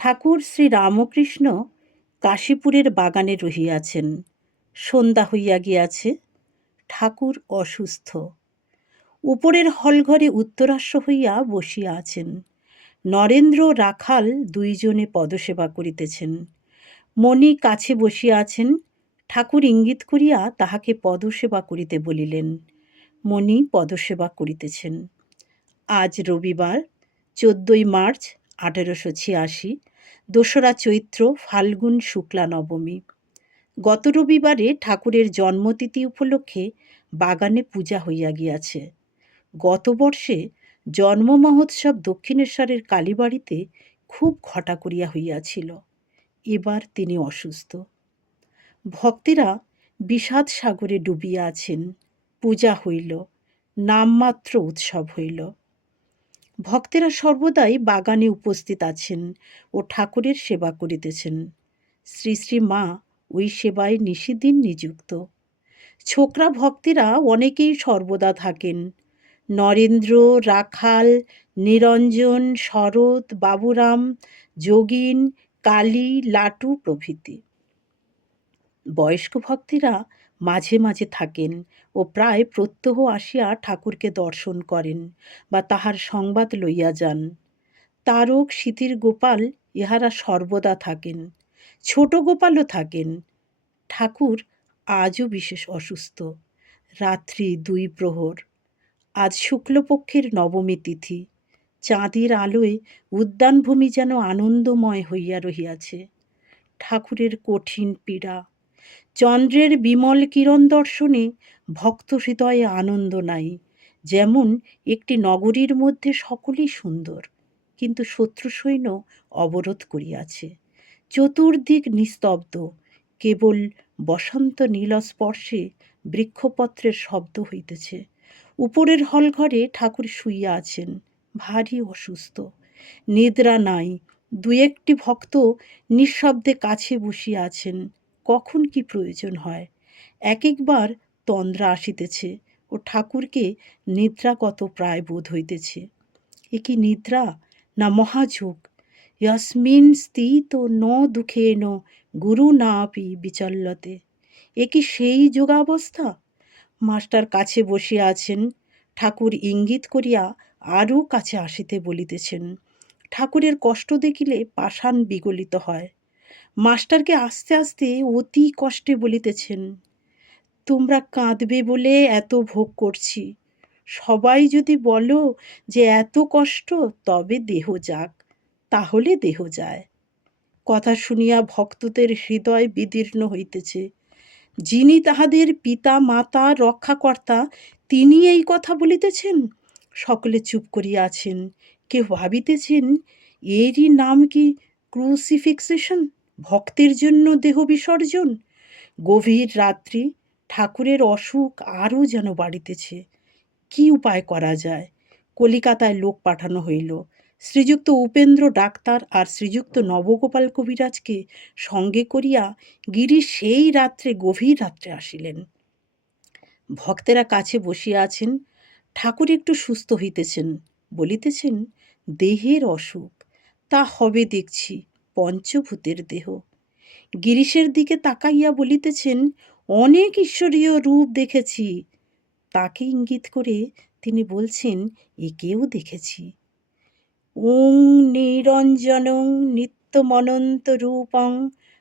ঠাকুর শ্রী রামকৃষ্ণ কাশীপুরের বাগানে রহিয়াছেন। সন্ধ্যা হইয়া গিয়াছে। ঠাকুর অসুস্থ। উপরের হলঘরে উত্তরাশ্ব হইয়া বসিয়া আছেন। নরেন্দ্র রাখাল দুইজনে পদসেবা করিতেছেন। মণি কাছে বসিয়া আছেন। ঠাকুর ইঙ্গিত করিয়া তাহাকে পদসেবা করিতে বলিলেন। মণি পদসেবা করিতেছেন। আজ রবিবার, 14ই মার্চ 1886, 2রা চৈত্র, ফাল্গুন শুক্লা নবমী। গত রবিবারে ঠাকুরের জন্মতিথি উপলক্ষে বাগানে পূজা হইয়া গিয়াছে। গত বর্ষে জন্ম মহোৎসব দক্ষিণেশ্বরের কালীবাড়িতে খুব ঘটা করিয়া হইয়াছিল। এবার তিনি অসুস্থ। ভক্তেরা বিষাদ সাগরে ডুবিয়া আছেন। পূজা হইল, নামমাত্র উৎসব হইল। ভক্তেরা সর্বদাই বাগানে উপস্থিত আছেন ও ঠাকুরের সেবা করিতেছেন। শ্রী শ্রী মা ওই সেবায় নিশিদিন নিযুক্ত। ছোকরা ভক্তেরা অনেকেই সর্বদা থাকেন। নরেন্দ্র, রাখাল, নিরঞ্জন, শরৎ, বাবুরাম, যোগিন, কালী, লাটু প্রভৃতি। বয়স্ক ভক্তেরা মাঝে মাঝে থাকেন ও প্রায় প্রত্যহ আসিয়া ঠাকুরকে দর্শন করেন বা তাহার সংবাদ লইয়া যান। তারক, শীতির গোপাল ইহারা সর্বদা থাকেন। ছোট গোপালও থাকেন। ঠাকুর আজও বিশেষ অসুস্থ। রাত্রি 2 প্রহর। আজ শুক্লপক্ষের নবমী তিথি। চাঁদের আলোয় উদ্যানভূমি যেন আনন্দময় হইয়া রহিয়াছে। ঠাকুরের কঠিন পীড়া। চন্দ্রের বিমল কিরণ দর্শনে ভক্ত হৃদয়ে আনন্দ নাই। যেমন একটি নগরীর মধ্যে সকলেই সুন্দর, কিন্তু শত্রু সৈন্য অবরোধ করিয়াছে। চতুর্দিক নিস্তব্ধ, কেবল বসন্ত নীলস্পর্শে বৃক্ষপত্রের শব্দ হইতেছে। উপরের হলঘরে ঠাকুর শুইয়া আছেন, ভারী অসুস্থ। নিদ্রা নাই। 2-1টি ভক্ত নিঃশব্দে কাছে বসিয়া আছেন। কখন কি প্রয়োজন হয়। এক একবার তন্দ্রা আসিতেছে ও ঠাকুরকে নিদ্রাগত প্রায় বোধ হইতেছে। এ কি নিদ্রা না মহাযোগ? ইয়স্মিন স্থিত ন দুঃখেন গুরু নাপি বিচল্যতে। এ কি সেই যোগাবস্থা? মাস্টার কাছে বসিয়া আছেন। ঠাকুর ইঙ্গিত করিয়া আরও কাছে আসিতে বলিতেছেন। ঠাকুরের কষ্ট দেখিলে পাষাণ বিগলিত হয়। মাস্টারকে আস্তে আস্তে অতি কষ্টে বলিতেছেন, তোমরা কাঁদবে বলে এত ভোগ করছি। সবাই যদি বলো যে এত কষ্ট, তবে দেহ যাক, তাহলে দেহ যায়। কথা শুনিয়া ভক্তদের হৃদয় বিদীর্ণ হইতেছে। যিনি তাহাদের পিতা মাতা রক্ষাকর্তা, তিনি এই কথা বলিতেছেন। সকলে চুপ করিয়া আছেন। কেউ ভাবিতেছেন, এরই নাম কি ক্রুসিফিক্সেশন, ভক্তের জন্য দেহ বিসর্জন। গভীর রাত্রি। ঠাকুরের অসুখ আরও যেন বাড়িতেছে। কি উপায় করা যায়? কলিকাতায় লোক পাঠানো হইল। শ্রীযুক্ত উপেন্দ্র ডাক্তার আর শ্রীযুক্ত নবগোপাল কবিরাজকে সঙ্গে করিয়া গিরিশ সেই রাত্রে, গভীর রাত্রে আসিলেন। ভক্তেরা কাছে বসিয়া আছেন। ঠাকুর একটু সুস্থ হইতেছেন। বলিতেছেন, দেহের অসুখ, তা হবে দেখছি, পঞ্চভূতের দেহ। গিরিশের দিকে তাকাইয়া বলিতেছেন, অনেক ঈশ্বরীয় রূপ দেখেছি। তাকে ইঙ্গিত করে তিনি বলছেন, একেও দেখেছি। ওং নিরঞ্জনং নিত্যমনন্ত রূপং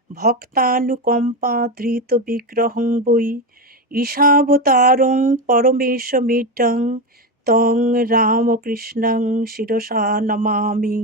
ভক্তানুকম্পা ধৃত বিগ্রহং বৈ ঈশাবতারং পরমেশমিডং তং রামকৃষ্ণং শিরসা নমামি।